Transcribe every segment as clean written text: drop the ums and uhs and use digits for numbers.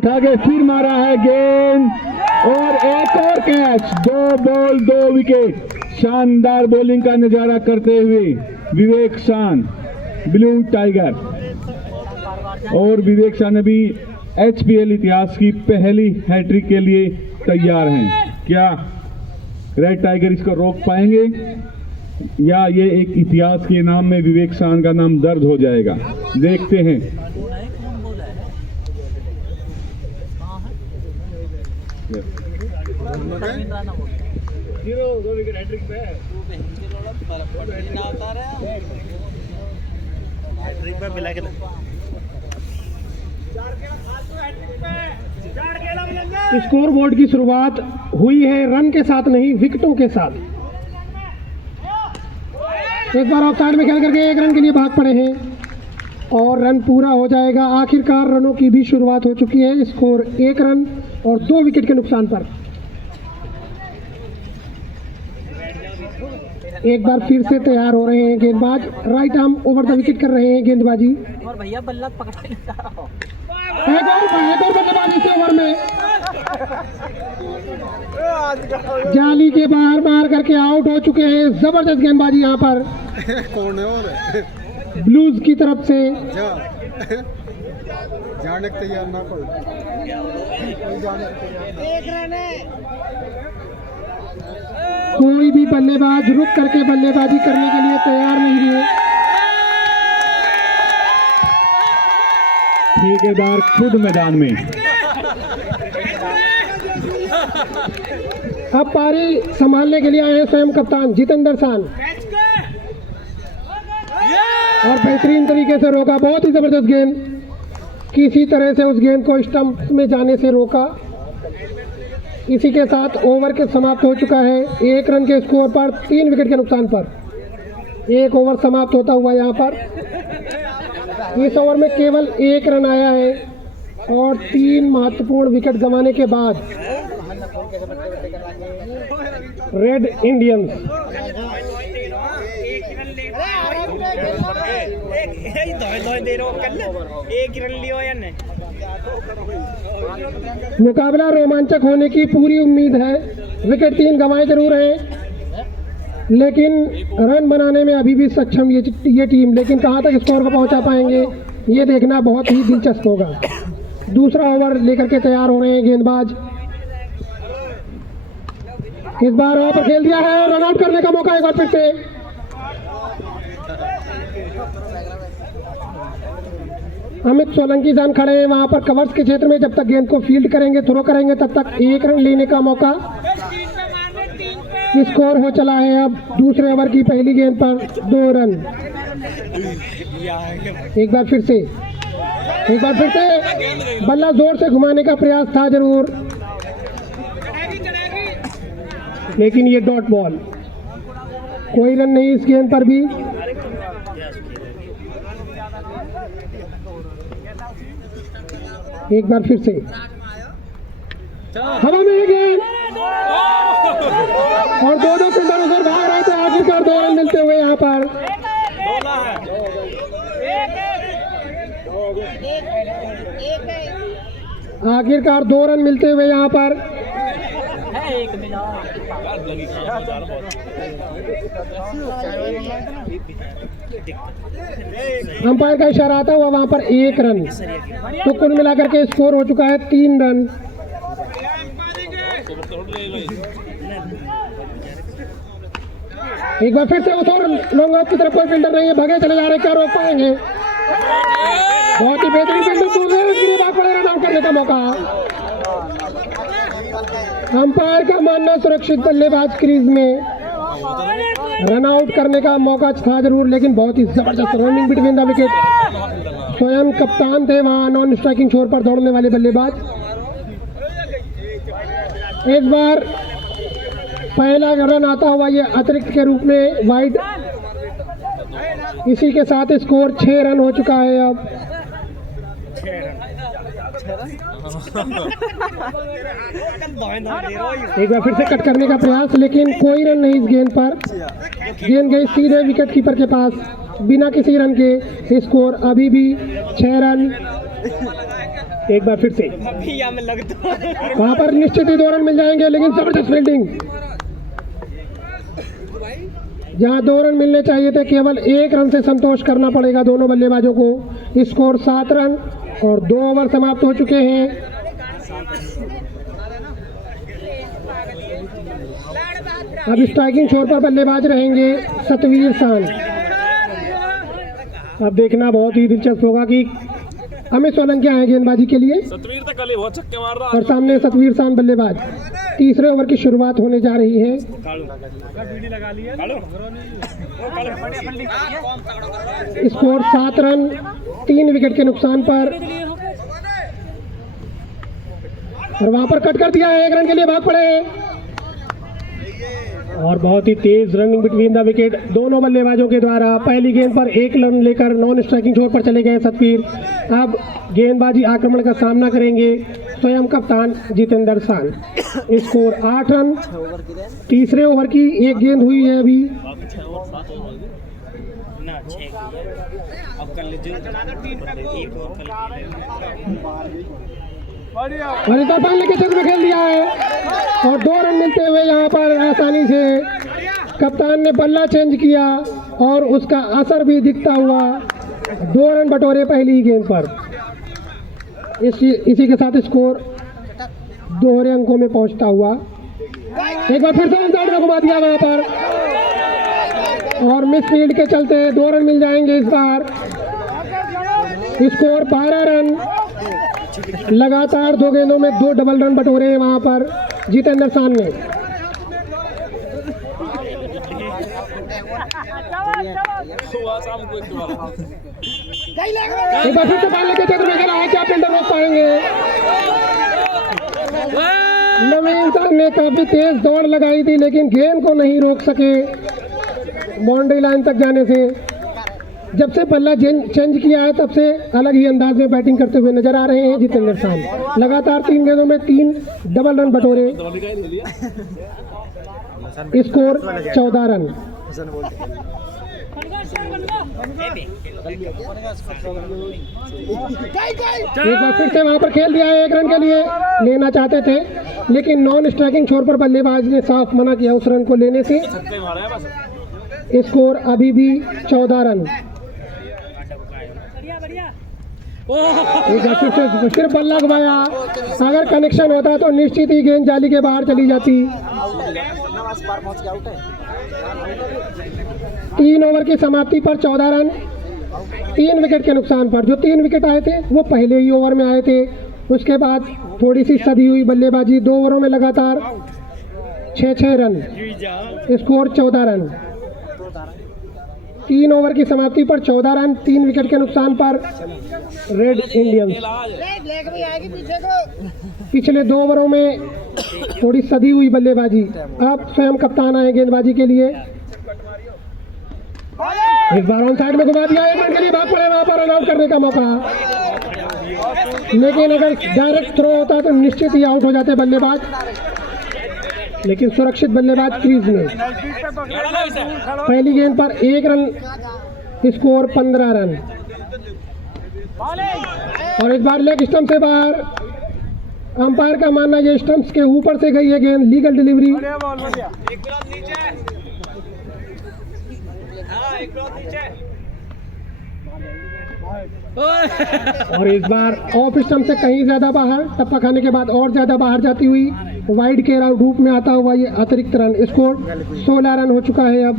उठा के फिर मारा है गेंद और एक और कैच। 2 ball 2 wicket. शानदार बॉलिंग का नजारा करते हुए विवेक शान ब्लू टाइगर। और विवेक शान अभी HPL इतिहास की पहली हैट्रिक के लिए तैयार हैं। क्या रेड टाइगर इसको रोक पाएंगे या ये एक इतिहास के नाम में विवेक शान का नाम दर्ज हो जाएगा? देखते हैं। स्कोर बोर्ड की शुरुआत हुई है रन के साथ नहीं, विकेटों के साथ। एक बार ऑफ साइड में खेल करके 1 रन के लिए भाग पड़े हैं और रन पूरा हो जाएगा। आखिरकार रनों की भी शुरुआत हो चुकी है। स्कोर 1 रन और 2 विकेट के नुकसान पर। एक बार फिर से तैयार हो रहे हैं गेंदबाज। Right arm over the wicket कर रहे हैं गेंदबाजी। और भैया बल्ला पकड़ा नहीं जा रहा। एक और बल्लेबाजी इस ओवर में जाली के बाहर मार करके आउट हो चुके हैं। जबरदस्त गेंदबाजी यहाँ पर कौन है और ब्लूज की तरफ से। जाने के तैयार ना पड़। कोई भी बल्लेबाज रुक करके बल्लेबाजी करने के लिए तैयार नहीं है। ठेकेदार खुद मैदान में। अब पारी संभालने के लिए आए स्वयं कप्तान जितेंद्र सान और बेहतरीन तरीके से रोका। बहुत ही जबरदस्त गेंद, किसी तरह से उस गेंद को स्टंप में जाने से रोका। इसी के साथ ओवर के समाप्त हो चुका है। 1 रन के स्कोर पर 3 विकेट के नुकसान पर 1 ओवर समाप्त होता हुआ यहाँ पर। इस ओवर में केवल 1 रन आया है और 3 महत्वपूर्ण विकेट गंवाने के बाद रेड इंडियंस मुकाबला रोमांचक होने की पूरी उम्मीद है। विकेट 3 गंवाए जरूर हैं लेकिन रन बनाने में अभी भी सक्षम ये टीम। लेकिन कहां तक स्कोर को पहुंचा पाएंगे ये देखना बहुत ही दिलचस्प होगा। दूसरा ओवर लेकर के तैयार हो रहे हैं गेंदबाज। इस बार ओवर पर खेल दिया है और रन आउट करने का मौका एक बार फिर से। अमित सोलंकी जान खड़े हैं वहां पर कवर्स के क्षेत्र में। जब तक गेंद को फील्ड करेंगे, थ्रो करेंगे, तब तक 1 रन लेने का मौका। स्कोर हो चला है अब दूसरे ओवर की पहली गेंद पर 2 रन। एक बार फिर से बल्ला जोर से घुमाने का प्रयास था जरूर, लेकिन ये डॉट बॉल। कोई रन नहीं इस गेंद पर भी। एक बार फिर से हवा में गेंद और दोनों फील्डर उधर भाग रहे थे। आखिरकार 2 रन मिलते हुए यहाँ पर। आखिरकार 2 रन मिलते हुए यहाँ पर। अंपायर का इशारा आता हुआ वहां पर 1 रन। तो कुल मिलाकर के स्कोर हो चुका है 3 रन। एक बार फिर से उस और लॉन्ग ऑफ की तरफ कोई फील्डर नहीं है, भागे चले जा रहे, क्या रोक पाएंगे? बहुत ही बेहतरीन फील्डर भाग पड़े, रन आउट करने का मौका। अंपायर का मानना सुरक्षित बल्लेबाज क्रीज में रन आउट करने का मौका था जरूर, लेकिन बहुत ही जबरदस्त रनिंग बिटवीन द विकेट। स्वयं कप्तान थे वहां नॉन स्ट्राइकिंग छोर पर दौड़ने वाले बल्लेबाज। इस बार पहला रन आता हुआ ये अतिरिक्त के रूप में वाइड। इसी के साथ स्कोर 6 रन हो चुका है अब। एक बार फिर से कट करने का प्रयास, लेकिन कोई रन नहीं इस गेंद पर। गेंद गई सीधे विकेट कीपर के पास बिना किसी रन के। स्कोर अभी भी 6 रन। एक बार फिर से भैया में लग दो। वहां पर निश्चित ही 2 रन मिल जाएंगे, लेकिन जबरदस्त फील्डिंग। जहां 2 रन मिलने चाहिए थे, केवल 1 रन से संतोष करना पड़ेगा दोनों बल्लेबाजों को। स्कोर 7 रन और 2 ओवर समाप्त हो चुके हैं। अब स्ट्राइकिंग छोर पर बल्लेबाज रहेंगे सतवीर शान। अब देखना बहुत ही दिलचस्प होगा कि अमित सोलंकी आए गेंदबाजी के लिए सतवीर तो कल ही बहुत छक्के मार रहा और सामने सतवीर शान बल्लेबाज। तीसरे ओवर की शुरुआत होने जा रही है। स्कोर 7 रन 3 विकेट के नुकसान पर, और वहां पर कट कर दिया है। 1 रन के लिए भाग पड़े और बहुत ही तेज रनिंग बिटवीन द विकेट दोनों बल्लेबाजों के द्वारा। पहली गेंद पर 1 रन लेकर नॉन स्ट्राइकिंग छोर पर चले गए सतवीर। अब गेंदबाजी आक्रमण का सामना करेंगे स्वयं कप्तान जितेंद्र शान। Score 8 run. तीसरे ओवर की 1 गेंद हुई है अभी। और इस बार पानी के क्षेत्र में खेल दिया है और 2 रन मिलते हुए यहाँ पर आसानी से कप्तान ने बल्ला चेंज किया और उसका असर भी दिखता हुआ। 2 रन बटोरे पहली ही गेंद पर। इसी के साथ स्कोर दोहरे अंकों में पहुंचता हुआ। एक बार फिर से साइड में घुमा दिया वहां पर और मिस फील्ड के चलते 2 रन मिल जाएंगे इस बार। Score 12 run. लगातार 2 गेंदों में 2 डबल रन बटोरे हैं वहां पर जितेंद्र शान ने। एक बार फिर से पानी के क्षेत्र में खेला है, क्या फील्डर रोक पाएंगे? नवीन सर ने काफी तेज दौड़ लगाई थी, लेकिन गेंद को नहीं रोक सके बाउंड्री लाइन तक जाने से। जब से बल्ला चेंज किया है तब से अलग ही अंदाज में बैटिंग करते हुए नजर आ रहे हैं जितेंद्र शान। लगातार 3 गेंदों में 3 डबल रन बटोरे। Score 14 run. एक बार फिर से वहां पर खेल दिया है। 1 रन के लिए लेना चाहते थे, लेकिन नॉन स्ट्राइकिंग छोर पर बल्लेबाज ने साफ मना किया उस रन को लेने से। स्कोर अभी भी 14 रन। एक बार फिर से सिर्फ बल्ला घुमाया। अगर कनेक्शन होता तो निश्चित ही गेंद जाली के बाहर चली जाती। 3 ओवर की समाप्ति पर 14 रन 3 विकेट के नुकसान पर। जो 3 विकेट आए थे वो पहले ही ओवर में आए थे। उसके बाद थोड़ी सी सदी हुई बल्लेबाजी। 2 ओवरों में लगातार 6 रन। Score 14 run. 3 ओवर की समाप्ति पर 14 रन 3 विकेट के नुकसान पर रेड इंडियंस। पिछले 2 ओवरों में थोड़ी सदी हुई बल्लेबाजी। अब स्वयं कप्तान आए गेंदबाजी के लिए। इस बार ऑन साइड में घुमा दिया। 1 रन के लिए भाग पड़े वहां पर रन आउट करने का मौका, लेकिन अगर डायरेक्ट थ्रो होता तो निश्चित ही आउट हो जाते बल्लेबाज, लेकिन सुरक्षित बल्लेबाज क्रीज में। पहली गेंद पर 1 रन। Score 15 run. और इस बार लेग स्टंप से बाहर। अंपायर का मानना ये स्टंप्स के ऊपर से गई है गेंद। Legal delivery. और इस बार ऑफ स्टंप से कहीं ज्यादा बाहर, टप्पा खाने के बाद और ज्यादा बाहर जाती हुई वाइड के रूप में आता हुआ ये अतिरिक्त रन। स्कोर 16 रन हो चुका है अब।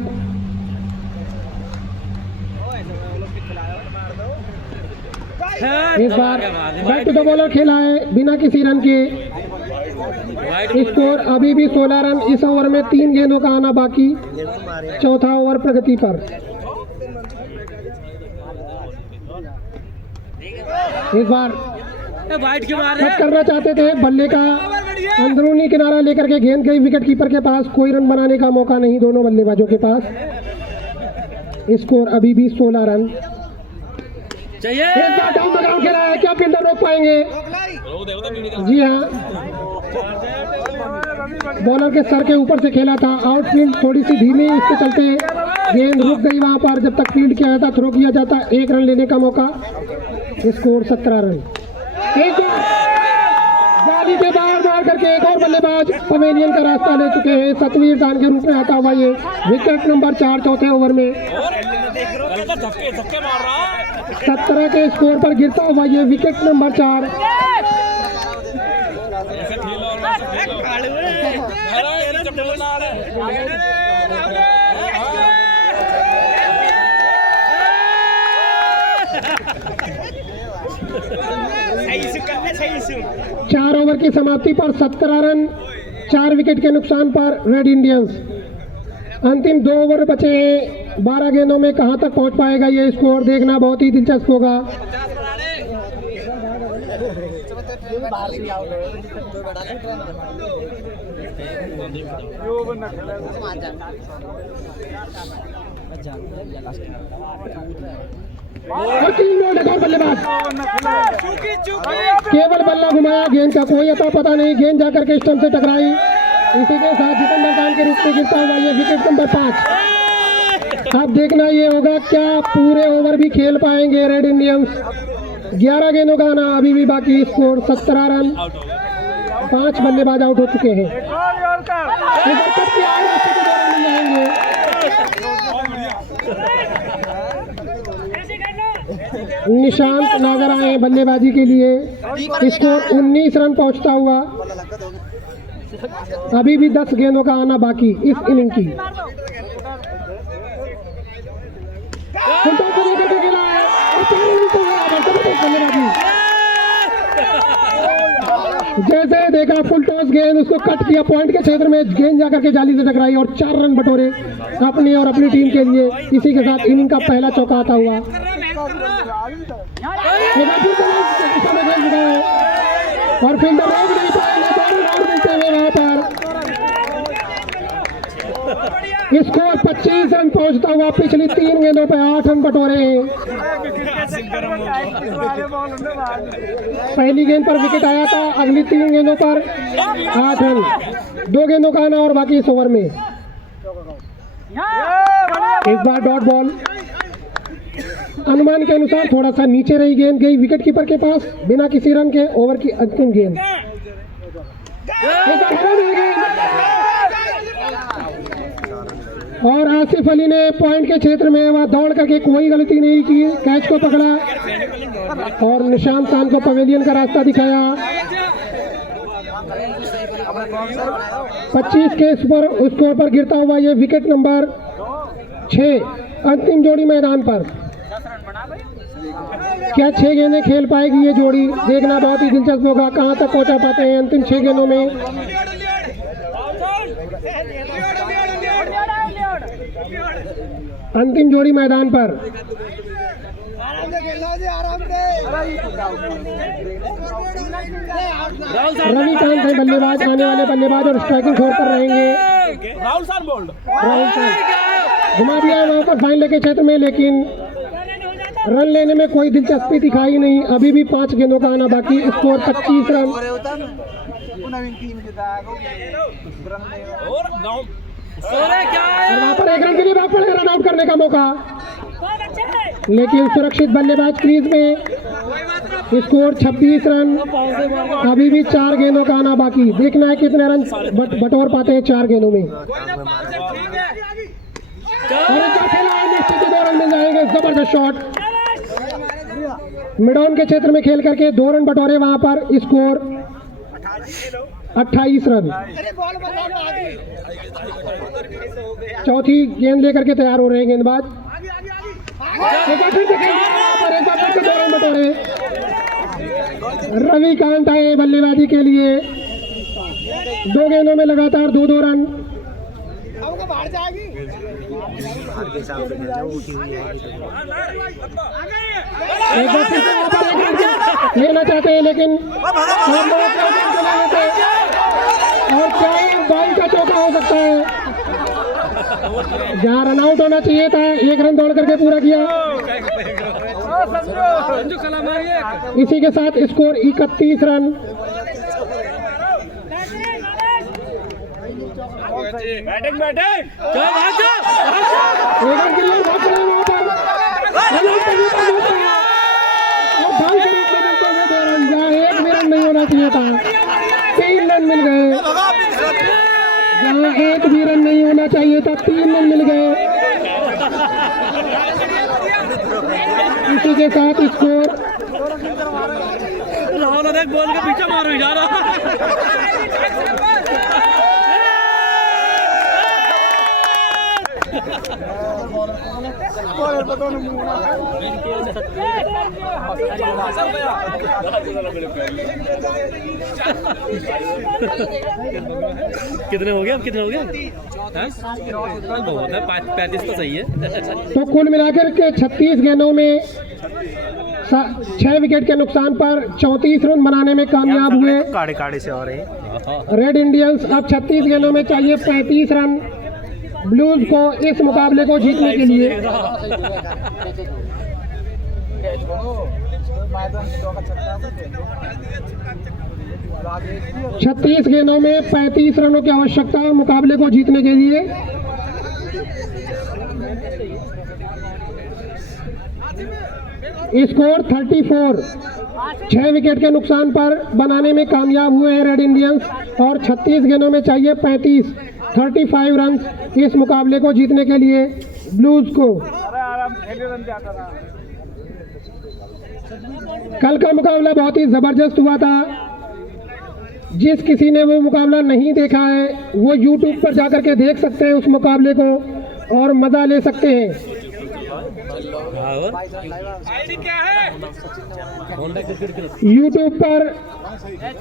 इस बार बैक टू द बॉलर खेला है बिना किसी रन के। स्कोर अभी भी 16 रन। इस ओवर में 3 गेंदों का आना बाकी। चौथा ओवर प्रगति पर। इस बार कट करना चाहते थे। बल्ले का अंदरूनी किनारा लेकर के गेंद गई विकेट कीपर के पास। कोई रन बनाने का मौका नहीं दोनों बल्लेबाजों के पास। स्कोर अभी भी 16 रन। एक बार डाउन द ग्राउंड खेला है, क्या फील्डर रोक पाएंगे? जी हाँ, बॉलर के सर के ऊपर से खेला था। आउटफील्ड थोड़ी सी धीमी, इसके चलते गेंद रुक गई वहां पर। जब तक फील्ड किया जाता, थ्रो किया जाता, 1 रन लेने का मौका। Score 17 run. एक जाली के बाहर मार करके एक और बल्लेबाज पवेलियन का रास्ता ले चुके हैं। सतवीर दान के रूप में आता हुआ ये विकेट नंबर 4 चौथे ओवर में 17 के स्कोर पर गिरता हुआ ये विकेट नंबर 4। चार ओवर की समाप्ति पर 17 रन 4 विकेट के नुकसान पर रेड इंडियंस। अंतिम 2 ओवर बचे हैं। 12 गेंदों में कहां तक पहुंच पाएगा ये स्कोर, देखना बहुत ही दिलचस्प होगा। और 3 बॉल एक और बल्लेबाज, केवल बल्ला घुमाया, गेंद का कोई अता पता नहीं, गेंद जाकर के स्टंप से टकराई। इसी के साथ जितेंद्र दान के रूप में गिरता हुआ ये विकेट नंबर 5। अब देखना ये होगा क्या पूरे ओवर भी खेल पाएंगे रेड इंडियंस। 11 गेंदों का आना अभी भी बाकी, स्कोर 17 रन 5 बल्लेबाज आउट हो चुके हैं। निशांत नागर आए बल्लेबाजी के लिए, स्कोर 19 रन पहुंचता हुआ। अभी भी 10 गेंदों का आना बाकी इस इनिंग की। जैसे देखा फुल टॉस गेंद, उसको कट किया, पॉइंट के क्षेत्र में गेंद जाकर के जाली से टकराई और 4 रन बटोरे अपनी और अपनी टीम के लिए। इसी के साथ इनिंग का पहला चौका आता हुआ। और फील्डर रोक नहीं पाएंगे, मिलते हुए वहां पर स्कोर 25 रन पहुंचता हुआ। पिछली 3 गेंदों पर 8 रन बटोरे हैं। पहली गेंद पर विकेट आया था, अगली 3 गेंदों पर 8 रन। 2 गेंदों का आना और बाकी इस ओवर में। इस बार डॉट बॉल, अनुमान के अनुसार थोड़ा सा नीचे रही गेंद, गई विकेट कीपर के पास बिना किसी रन के। ओवर की अंतिम गेंद और आसिफ अली ने पॉइंट के क्षेत्र में वह दौड़ करके कोई गलती नहीं की, कैच को पकड़ा और निशांत खान को पवेलियन का रास्ता दिखाया। 25 के स्कोर पर गिरता हुआ ये विकेट नंबर 6। अंतिम जोड़ी मैदान पर, क्या 6 गेंदें खेल पाएगी ये जोड़ी, देखना बहुत ही दिलचस्प होगा। कहां तक पहुंचा पाते हैं अंतिम 6 गेंदों में। अंतिम जोड़ी मैदान पर, रविकांत है बल्लेबाज, आने वाले बल्लेबाज और स्ट्राइकिंग छोर पर रहेंगे। राहुल घुमा दिया वहां पर फाइन लेके क्षेत्र में, लेकिन रन लेने में कोई दिलचस्पी दिखाई नहीं। अभी भी 5 गेंदों का आना बाकी, स्कोर 25 रन। वहां पर 1 रन के लिए भाग पड़े, रन आउट करने का मौका, लेकिन सुरक्षित बल्लेबाज क्रीज में। Score 26 run. अभी भी 4 गेंदों का आना बाकी, देखना है कितने रन बटोर पाते हैं 4 गेंदों में। निश्चित 2 रन मिल जाएंगे। जबरदस्त शॉट, मिडॉन के क्षेत्र में खेल करके 2 रन बटोरे वहां पर, स्कोर 28 रन। चौथी गेंद लेकर के तैयार हो रहे हैं गेंदबाज। रविकांत आए बल्लेबाजी के लिए, 2 गेंदों में लगातार 2-2 रन। लेना चाहते हैं लेकिन और क्या 22 का चौका हो सकता है। जहाँ रन आउट होना चाहिए था, 1 रन दौड़ करके पूरा किया। इसी के साथ स्कोर 31 रन। बैटिंग रन चाहिए था। 3 रन मिल गए, जहाँ एक भी रन नहीं होना चाहिए था, 3 रन मिल गए। इसी के साथ स्कोर बॉल के पीछे मारो जा रहा कितने हो गए? अब कितने हो गए? बहुत है, 35 तो सही है। तो कुल मिलाकर के 36 गेंदों में 6 विकेट के नुकसान पर 34 रन बनाने में कामयाब हुए काड़े काड़े से हो रहे रेड इंडियंस। अब 36 गेंदों में चाहिए 35 रन ब्लूज को इस मुकाबले को जीतने के लिए। 36 गेंदों में 35 रनों की आवश्यकता मुकाबले को जीतने के लिए। स्कोर 34, 6 विकेट के नुकसान पर बनाने में कामयाब हुए हैं रेड इंडियंस और 36 गेंदों में चाहिए 35 रन इस मुकाबले को जीतने के लिए ब्लूज को। कल का मुकाबला बहुत ही जबरदस्त हुआ था। जिस किसी ने वो मुकाबला नहीं देखा है वो YouTube पर जाकर के देख सकते हैं उस मुकाबले को और मजा ले सकते हैं। YouTube पर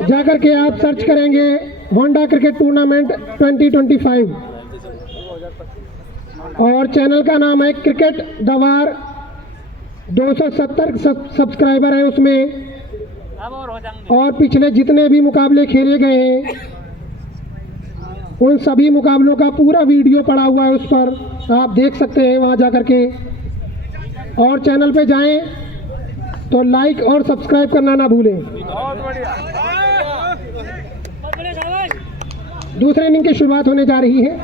जाकर के आप सर्च करेंगे होंडा क्रिकेट टूर्नामेंट 2025 और चैनल का नाम है क्रिकेट दवार। 270 सब्सक्राइबर हैं उसमें और पिछले जितने भी मुकाबले खेले गए हैं उन सभी मुकाबलों का पूरा वीडियो पड़ा हुआ है, उस पर आप देख सकते हैं वहां जाकर के। और चैनल पे जाएं तो लाइक और सब्सक्राइब करना ना भूलें। दूसरे इनिंग की शुरुआत होने जा रही है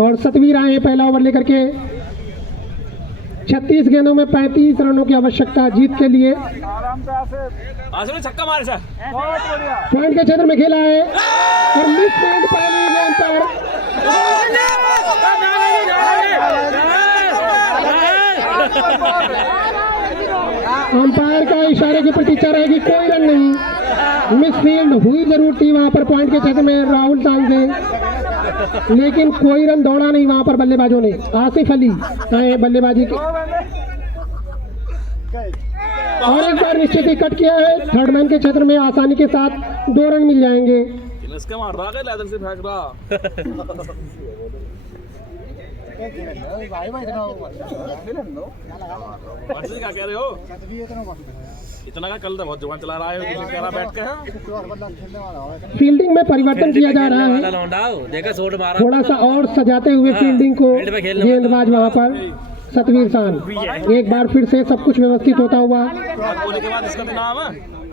और सतवीर आए हैं पहला ओवर लेकर के। 36 गेंदों में 35 रनों की आवश्यकता जीत के लिए। छक्का मारे सर, पॉइंट के क्षेत्र में खेला है और मिस फील्ड पहली गेंद पर। अंपायर का इशारे की प्रतीक्षा रहेगी, कोई रन नहीं। मिस फील्ड हुई जरूर थी वहां पर पॉइंट के क्षेत्र में राहुल से, लेकिन कोई रन दौड़ा नहीं वहां पर बल्लेबाजों ने। आसिफ अली आए बल्लेबाजी की और एक बार निश्चित ही कट किया है। थर्ड मैन के क्षेत्र में आसानी के साथ 2 रन मिल जाएंगे। क्या कह रहे हो? इतना का कल तो बहुत जुबान चला रहा है, बैठ के फील्डिंग में परिवर्तन किया जा रहा है, थोड़ा सा और सजाते हुए फील्डिंग को गेंदबाज वहां पर सतवीर खान। एक बार फिर से सब कुछ व्यवस्थित होता हुआ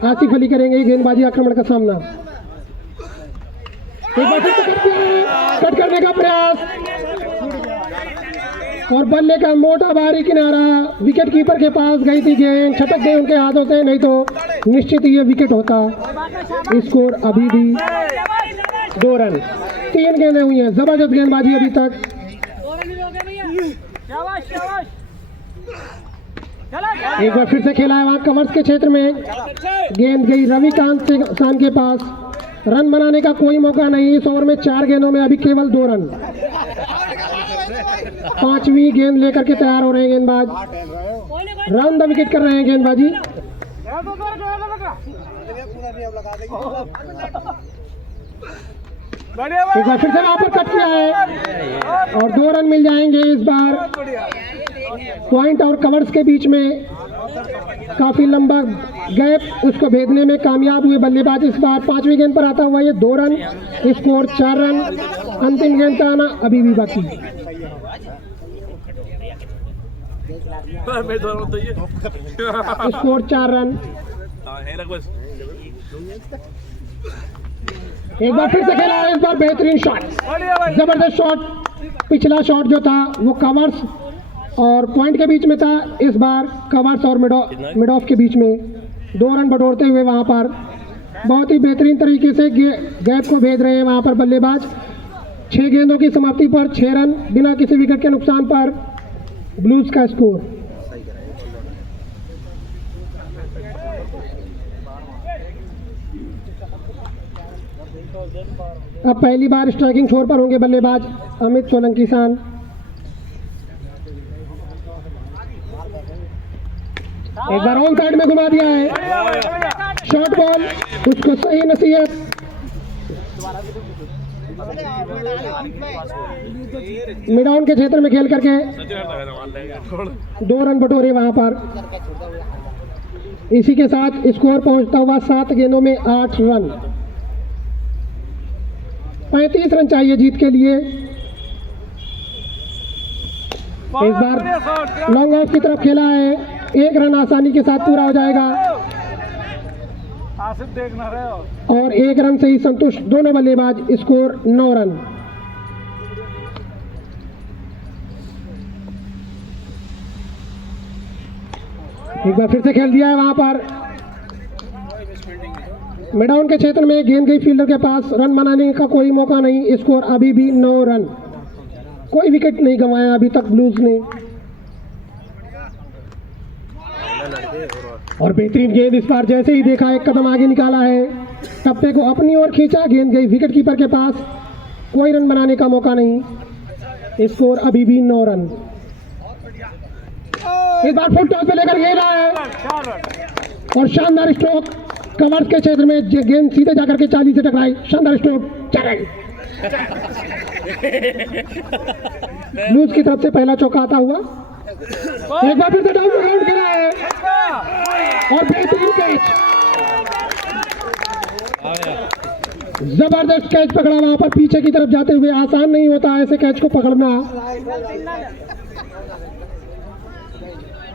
आसिफ अली करेंगे गेंदबाजी आक्रमण का सामना। एक बार फिर से कट करने का प्रयास और बल्ले का मोटा भारी किनारा विकेट कीपर के पास गई थी, गेंद छटक गई उनके हाथों से, नहीं तो निश्चित ही ये विकेट होता। स्कोर अभी भी 2 रन, 3 गेंदें हुई हैं। जबरदस्त गेंदबाजी अभी तक। एक बार फिर से खेला है वहां कवर्स के क्षेत्र में, गेंद गई रविकांत खान के पास। रन बनाने का कोई मौका नहीं। इस ओवर में 4 गेंदों में अभी केवल 2 रन। 5वीं गेंद लेकर के तैयार हो रहे हैं गेंदबाज। राउंड द विकेट कर रहे हैं गेंदबाजी। एक बार फिर से वहां पर कट किया है और 2 रन मिल जाएंगे इस बार। पॉइंट और कवर्स के बीच में काफी लंबा गैप, उसको भेदने में कामयाब हुए बल्लेबाज। इस बार 5वीं गेंद पर आता हुआ ये 2 रन। Score 4 run. अंतिम गेंद का आना अभी भी बाकी। Score 4 run. एक बार फिर से खेला है, इस बार बेहतरीन शॉट, जबरदस्त शॉट। पिछला शॉट जो था वो कवर्स और पॉइंट के बीच में था, इस बार कवर्स और मिड ऑफ के बीच में 2 रन बटोरते हुए वहां पर बहुत ही बेहतरीन तरीके से गैप को भेज रहे हैं वहां पर बल्लेबाज। 6 गेंदों की समाप्ति पर 6 रन बिना किसी विकेट के नुकसान पर ब्लूज का स्कोर। अब पहली बार स्ट्राइकिंग छोर पर होंगे बल्लेबाज अमित सोलंकी सान। एक बार ऑन साइड में घुमा दिया है, शॉर्ट बॉल, उसको सही नसीहत। मिड ऑन के क्षेत्र में खेल करके 2 रन बटोरे वहां पर। इसी के साथ स्कोर पहुंचता हुआ 7 गेंदों में 8 रन। 35 रन चाहिए जीत के लिए। इस बार लॉन्ग ऑफ की तरफ खेला है, 1 रन आसानी के साथ पूरा हो जाएगा और 1 रन से ही संतुष्ट दोनों बल्लेबाज। Score 9 run. एक बार फिर से खेल दिया है वहां पर। मिडाउन के क्षेत्र में गेंद गई फील्डर के पास, रन बनाने का कोई मौका नहीं। स्कोर अभी भी 9 रन। कोई विकेट नहीं गंवाया अभी तक ब्लूज ने। और बेहतरीन गेंद इस बार, जैसे ही देखा 1 कदम आगे निकाला है, टप्पे को अपनी ओर खींचा, गेंद गई विकेट कीपर के पास, कोई रन बनाने का मौका नहीं। स्कोर अभी भी 9 रन। इस बार फुल टॉस पे लेकर खेला है और शानदार स्ट्रोक। कवर्स के क्षेत्र में गेंद सीधे जाकर के 40 से टकराई, शानदार स्ट्रोक, 4 रन। ब्लूज की तरफ से पहला चौका आता हुआ। एक बार फिर से डाउन राउंड खेला है और बेहतरीन कैच, जबरदस्त कैच पकड़ा वहां पर पीछे की तरफ जाते हुए। आसान नहीं होता ऐसे कैच को पकड़ना।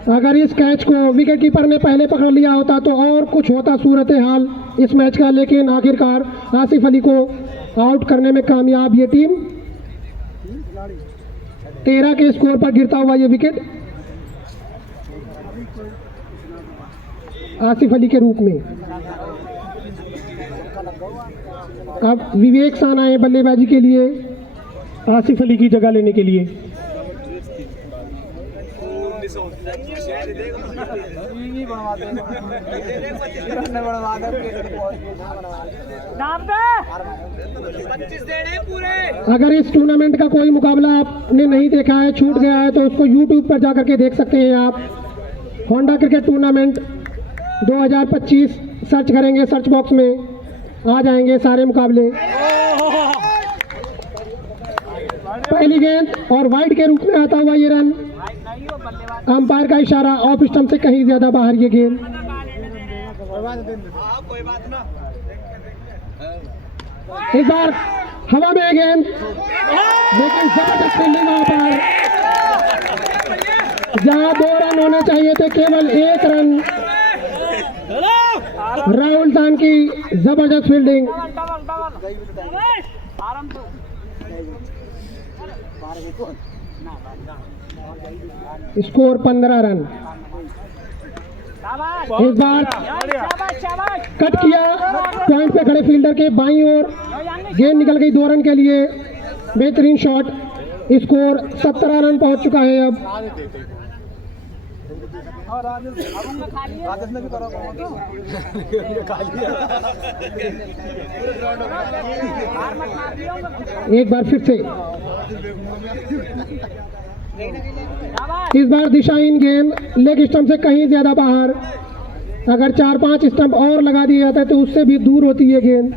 अगर इस कैच को विकेट कीपर ने पहले पकड़ लिया होता तो और कुछ होता सूरत हाल इस मैच का, लेकिन आखिरकार आसिफ अली को आउट करने में कामयाब ये टीम। 13 के स्कोर पर गिरता हुआ ये विकेट आसिफ अली के रूप में। अब विवेक सान आए बल्लेबाजी के लिए आसिफ अली की जगह लेने के लिए। अगर इस टूर्नामेंट का कोई मुकाबला आपने नहीं देखा है, छूट गया है, तो उसको YouTube पर जाकर के देख सकते हैं आप। होंडा क्रिकेट टूर्नामेंट 2025 सर्च करेंगे, सर्च बॉक्स में आ जाएंगे सारे मुकाबले। पहली गेंद और वाइड के रूप में आता हुआ ये रन। अंपायर का इशारा, ऑफ स्टंप से कहीं ज्यादा बाहर ये गेंद। इस बार हवा में गेंद, लेकिन जबरदस्त फील्डिंग वहां पर। जहां 2 रन होने चाहिए थे, केवल 1 रन। राहुल सान की जबरदस्त फील्डिंग। Score 15 run. इस बार कट किया, पॉइंट पे खड़े फील्डर के बाईं ओर, गेंद निकल गई 2 रन के लिए। बेहतरीन शॉट। स्कोर 17 रन पहुंच चुका है अब। एक बार फिर से इस बार दिशाहीन गेंद, लेग स्टंप से कहीं ज्यादा बाहर। अगर 4-5 स्टंप और लगा दिया जाता है तो उससे भी दूर होती है गेंद।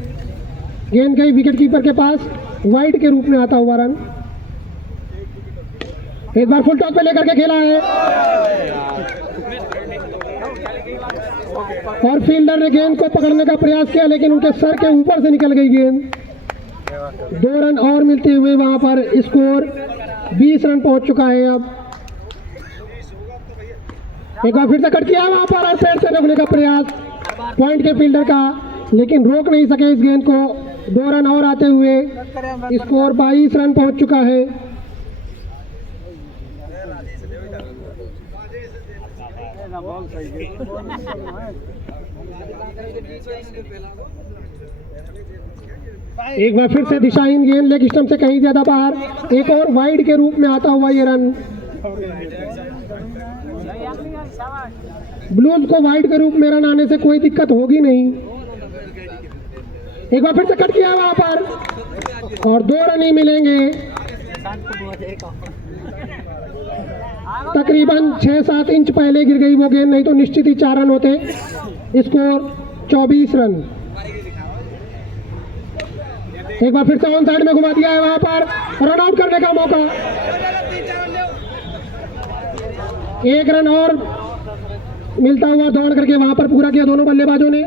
गेंद गई विकेट कीपर के पास, वाइड के रूप में आता हुआ रन। इस बार फुल टॉस पे लेकर के खेला है और फील्डर ने गेंद को पकड़ने का प्रयास किया, लेकिन उनके सर के ऊपर से निकल गई गेंद। 2 रन और मिलते हुए वहां पर स्कोर 20 रन पहुंच चुका है अब। एक बार फिर से कट किया वहां पर और पैर से रोकने का प्रयास पॉइंट के फील्डर का, लेकिन रोक नहीं सके इस गेंद को। 2 रन और आते हुए स्कोर 22 रन पहुंच चुका है। एक बार फिर से दिशाहीन गेंद लेग स्टंप से कहीं ज्यादा बाहर, एक और वाइड के रूप में आता हुआ ये रन। ब्लूज को वाइड के रूप में रन आने से कोई दिक्कत होगी नहीं। एक बार फिर से कट किया वहां पर और 2 रन ही मिलेंगे। तकरीबन 6-7 इंच पहले गिर गई वो गेंद, नहीं तो निश्चित ही 4 रन होते। Score 24 run. एक बार फिर से ऑन साइड में घुमा दिया है वहां पर, रन आउट करने का मौका। 1 रन और मिलता हुआ दौड़ करके वहां पर पूरा किया दोनों बल्लेबाजों ने।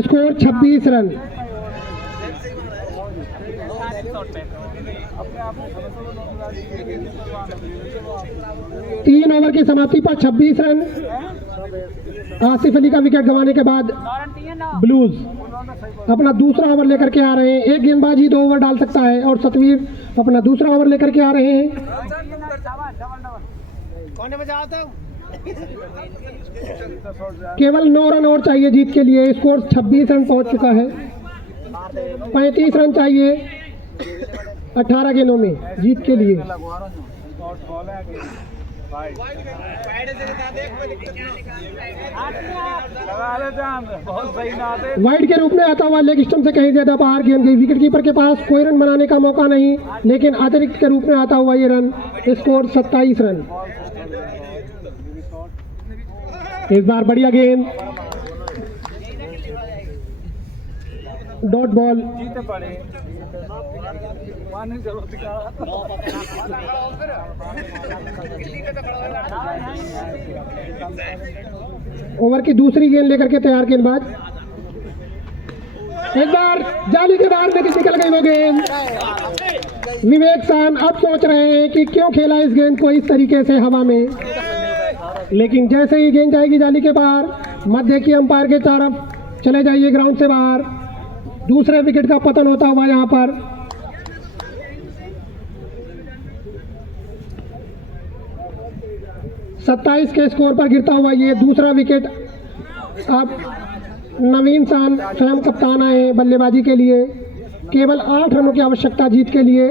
Score 26 run. 3 ओवर की समाप्ति पर 26 रन। आसिफ अली का विकेट गंवाने के बाद ब्लूज अपना दूसरा ओवर लेकर के आ रहे हैं। एक गेंदबाज ही 2 ओवर डाल सकता है और सतवीर अपना दूसरा ओवर लेकर के आ रहे हैं। केवल 9 रन और चाहिए जीत के लिए। स्कोर 26 रन पहुंच चुका है। 35 रन चाहिए 18 गेंदों में जीत के लिए। वाइड के रूप में आता हुआ लेग स्टंप से कहीं ज्यादा बाहर गेंद गई। विकेट कीपर के पास कोई रन बनाने का मौका नहीं, लेकिन अतिरिक्त के रूप में आता हुआ ये रन। Score 27 run. इस बार बढ़िया गेंद, डॉट बॉल। ओवर की दूसरी गेंद लेकर के तैयार गेंदबाज। एक बार जाली के बाहर लेकर निकल गई वो गेंद। विवेक सान अब सोच रहे हैं कि क्यों खेला इस गेंद को इस तरीके से हवा में, लेकिन जैसे ही गेंद जाएगी जाली के बाहर, मध्य की अंपायर के तरफ चले जाइए ग्राउंड से बाहर। दूसरे विकेट का पतन होता हुआ यहाँ पर। सत्ताईस के स्कोर पर गिरता हुआ ये दूसरा विकेट। अब नवीन सान स्वयं कप्तान आए हैं बल्लेबाजी के लिए। केवल 8 रनों की आवश्यकता जीत के लिए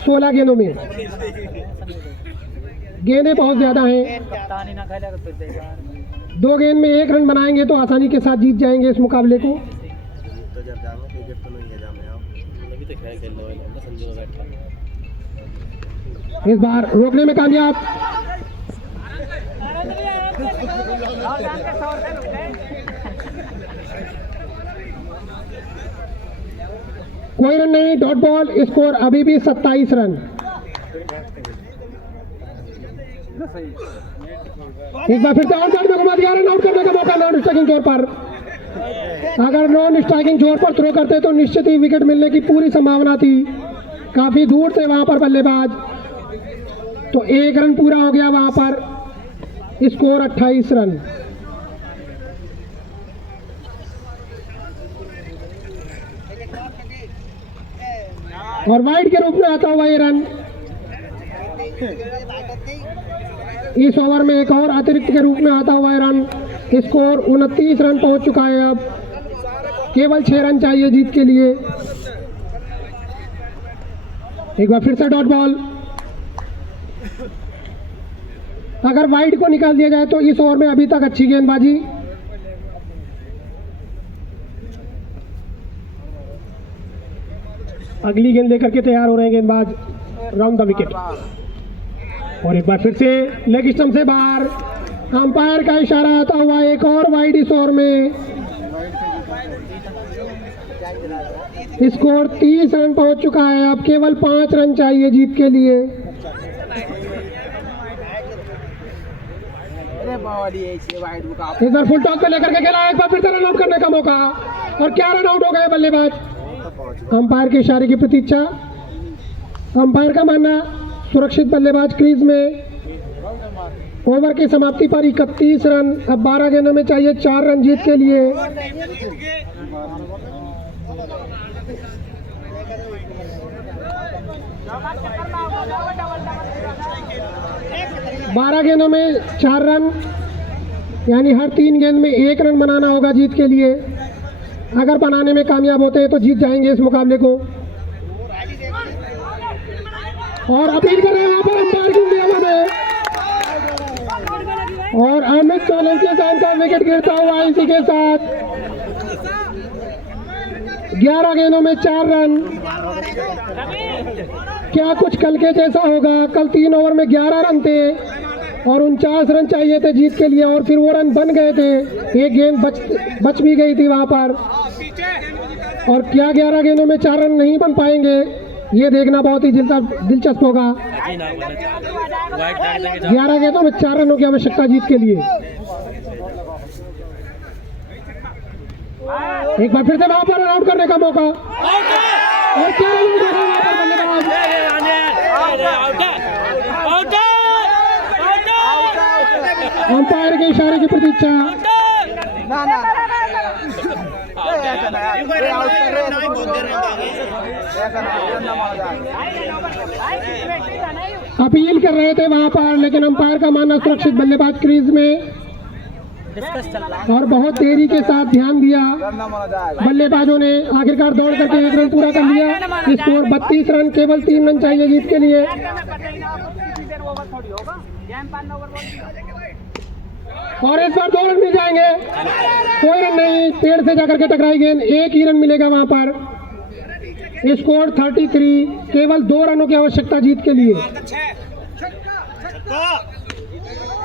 16 गेंदों में। गेंदें बहुत ज्यादा हैं। 2 गेंद में 1 रन बनाएंगे तो आसानी के साथ जीत जाएंगे इस मुकाबले को। इस बार रोकने में कामयाब। कोई रन नहीं, डॉट बॉल। स्कोर अभी भी 27 रन। एक बार फिर से आउट में घुमा दिया, रन आउट करने का मौका नॉन स्ट्राइकिंग जोर पर। अगर नॉन स्ट्राइकिंग जोर पर थ्रो करते तो निश्चित ही विकेट मिलने की पूरी संभावना थी। काफी दूर से वहां पर बल्लेबाज, तो 1 रन पूरा हो गया वहां पर। Score 28 run. और वाइड के रूप में आता हुआ ये रन। इस ओवर में एक और अतिरिक्त के रूप में आता हुआ है रन। स्कोर 29 रन पहुंच चुका है। अब केवल 6 रन चाहिए जीत के लिए। एक बार फिर से डॉट बॉल। अगर वाइड को निकाल दिया जाए तो इस ओवर में अभी तक अच्छी गेंदबाजी। अगली गेंद लेकर के तैयार हो रहे हैं गेंदबाज। Round the wicket. और एक बार फिर से लेग स्टंप से बाहर। अंपायर का इशारा आता हुआ एक और वाइड इस ओवर में। स्कोर 30 रन पहुंच चुका है। अब केवल 5 रन चाहिए जीत के लिए। इस बार फुल टॉस पे लेकर के खेला। एक बार फिर से रन आउट करने का मौका। और क्या रन आउट हो गए बल्लेबाज। अंपायर के इशारे की प्रतीक्षा। अंपायर का मानना सुरक्षित बल्लेबाज क्रीज में। ओवर की समाप्ति पर 31 रन। अब 12 गेंदों में चाहिए 4 रन जीत के लिए। 12 गेंदों में 4 रन, यानी हर 3 गेंद में 1 रन बनाना होगा जीत के लिए। अगर बनाने में कामयाब होते हैं तो जीत जाएंगे इस मुकाबले को। और अपील कर रहे हैं यहाँ पर अंपायर की उंगलियों में, और अमित सोलंकी साहब का विकेट गिरता हुआ इसी के साथ 11 गेंदों में 4 रन। क्या कुछ कल के जैसा होगा? कल 3 ओवर में 11 रन थे और 49 रन चाहिए थे जीत के लिए, और फिर वो रन बन गए थे। एक गेंद बच भी गई थी वहां पर। और क्या 11 गेंदों में 4 रन नहीं बन पाएंगे, ये देखना बहुत ही दिलचस्प होगा। 11 गेंदों में 4 रनों की आवश्यकता जीत के लिए। एक बार फिर से वहां पर रन आउट करने का मौका, और क्या रन उठा वहां पर बल्लेबाज। अंपायर के इशारे की प्रतीक्षा। अपील कर रहे थे वहां पर, लेकिन अंपायर का मानना सुरक्षित बल्लेबाज क्रीज में, और बहुत देरी के साथ ध्यान दिया बल्लेबाजों ने। आखिरकार दौड़ करके 1 रन पूरा कर लिया। स्कोर 32 रन, केवल 3 रन चाहिए जीत के लिए। और इस बार 2 रन मिल जाएंगे, कोई रन नहीं, पेड़ से जाकर के टकराई गेंद, 1 ही रन मिलेगा वहां पर। स्कोर 33, केवल 2 रनों की आवश्यकता जीत के लिए।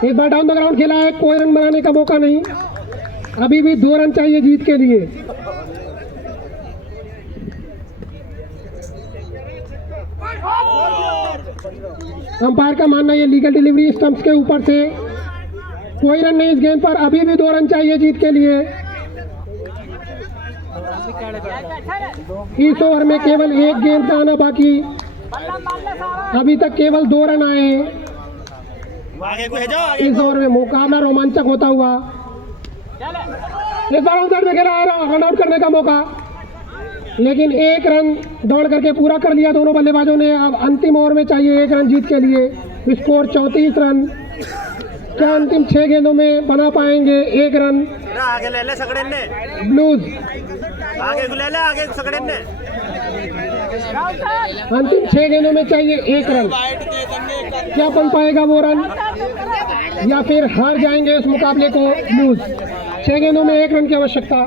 एक बार डाउन द ग्राउंड खेला है, कोई रन बनाने का मौका नहीं, अभी भी 2 रन चाहिए जीत के लिए। अंपायर का मानना ये लीगल डिलीवरी स्टंप्स के ऊपर से, कोई रन नहीं इस गेंद पर, अभी भी 2 रन चाहिए जीत के लिए। इस ओवर में केवल 1 गेंद का आना बाकी, अभी तक केवल 2 रन आए। इस ओवर में मुकाबला रोमांचक होता हुआ। इस बार ऑनसाइड में खेला रन आउट करने का मौका, लेकिन 1 रन दौड़ करके पूरा कर लिया दोनों बल्लेबाजों ने। अब अंतिम ओवर में चाहिए 1 रन जीत के लिए। Score 34 run. क्या अंतिम 6 गेंदों में बना पाएंगे 1 रन? आगे ले ले सकड़े ने, ब्लूज आगे ले ले, आगे सकड़े ने। अंतिम 6 गेंदों में चाहिए 1 रन। क्या बन पाएगा वो रन, या फिर हार जाएंगे इस मुकाबले को ब्लूज? 6 गेंदों में 1 रन की आवश्यकता।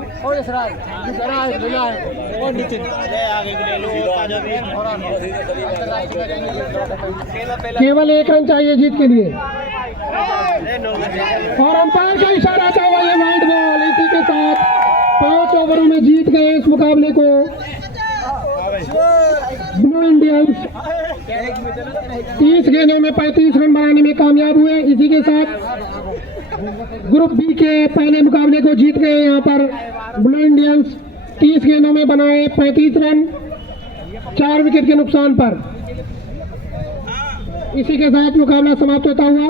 केवल 1 रन चाहिए जीत के लिए, और अंपायर का इशारा था हुआ ये वाइड बॉल। इसी के साथ 5 ओवरों में जीत गए इस मुकाबले को ब्लू इंडियंस। 30 गेंदों में 35 रन बनाने में कामयाब हुए। इसी के साथ ग्रुप बी के पहले मुकाबले को जीत गए यहाँ पर ब्लू इंडियंस। 30 गेंदों में बनाए 35 रन, 4 विकेट के नुकसान पर। इसी के साथ मुकाबला समाप्त होता हुआ।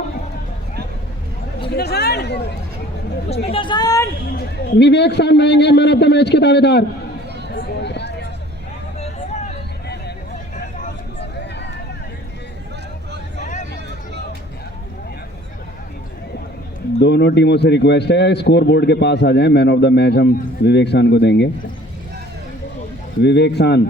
विवेक सान रहेंगे मैन ऑफ द मैच के दावेदार। दोनों टीमों से रिक्वेस्ट है स्कोर बोर्ड के पास आ जाएं। मैन ऑफ द मैच हम विवेक सान को देंगे। विवेक सान।